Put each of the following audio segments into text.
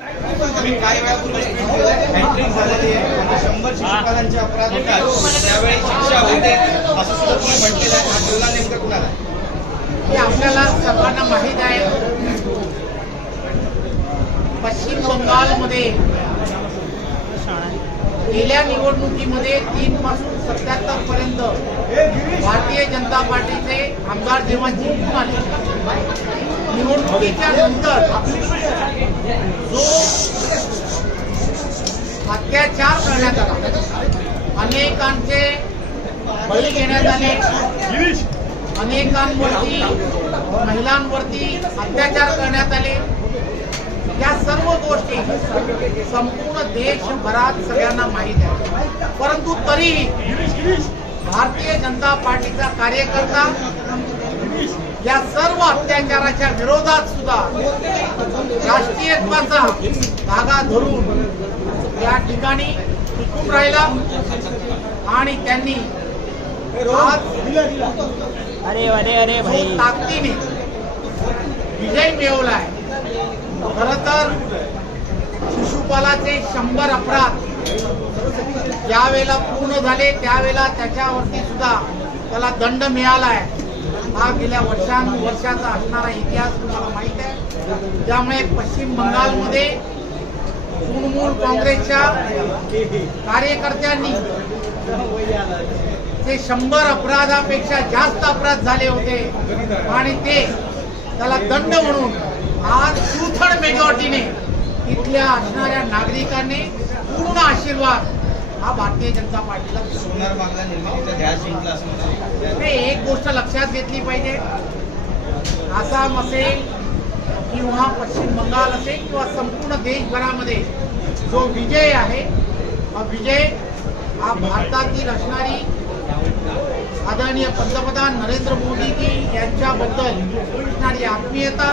तुम्ही काही वेळापूर्वी हॅट्रिक झालेली आहे आणि 100 शिक्षकांचे अपराध होतात त्यावेळी शिक्षा होते असं सुद्धा तुम्ही म्हटलेलं आहे. हा टोला नेमका कुणाला हे आपल्याला सर्वांना माहीत आहे. पश्चिम बंगालमध्ये गेल्या निवडणुकीमध्ये 3 पासून 77 पर्यंत भारतीय जनता पार्टीचे आमदार जेव्हा जिंकून आले, निवडणुकीच्या नंतर जो अत्याचार करण्यात आला, अनेकांचे बळी घेण्यात आले, अनेकांवरती महिलांवरती अत्याचार करण्यात आले, या सर्व गोष्टी संपूर्ण देशभरात सगळ्यांना माहीत आहे. परंतु तरीही भारतीय जनता पार्टीचा कार्यकर्ता या सर्व अत्याचाराच्या विरोधात सुद्धा राष्ट्रीयत्वाचा धागा धरून या ठिकाणी टिकून राहिला आणि त्यांनी आज ताकदीने विजय मिळवला आहे. खरं तर शिशुपालाचे 100 अपराध ज्या वेळेला पूर्ण झाले त्यावेळेला त्याच्यावरती सुद्धा त्याला दंड मिळाला आहे. हा गेल्या वर्षाचा असणारा इतिहास तुम्हाला माहित आहे. त्यामुळे पश्चिम बंगालमध्ये तृणमूल काँग्रेसच्या कार्यकर्त्यांनी ते 100 अपराधापेक्षा जास्त अपराध झाले होते आणि ते त्याला दंड म्हणून आज 2/3 मेजॉरिटीने इथल्या असणाऱ्या नागरिकांनी पूर्ण आशीर्वाद हा भारतीय जनता पार्टीला सोनार बांगला निर्मितीचा ध्यास जिंकला असं म्हणतात. एक गोष्ट लक्षात घेतली पाहिजे. आसाम असेल किंवा पश्चिम बंगाल असेल किंवा संपूर्ण देशभरामध्ये जो विजय आहे, हा विजय हा भारतातील असणारी आदरणीय पंतप्रधान नरेंद्र मोदीजी यांच्याबद्दल असणारी आत्मीयता,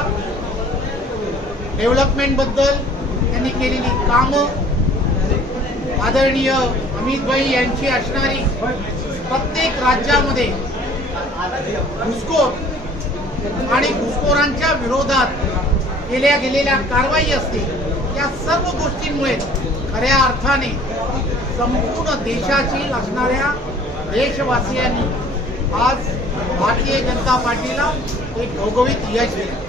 डेव्हलपमेंट बद्दल त्यांनी केलेली कामं, आदरणीय अमित भाई यांची असणारी प्रत्येक राज्यामध्ये घुसखोर आणि घुसखोरांच्या विरोधात केल्या गेलेल्या कारवाई असतील, या सर्व गोष्टींमुळे खऱ्या अर्थाने संपूर्ण देशाची असणाऱ्या देशवासियांनी आज भारतीय जनता पार्टीला एक घवघवीत यश दिलं.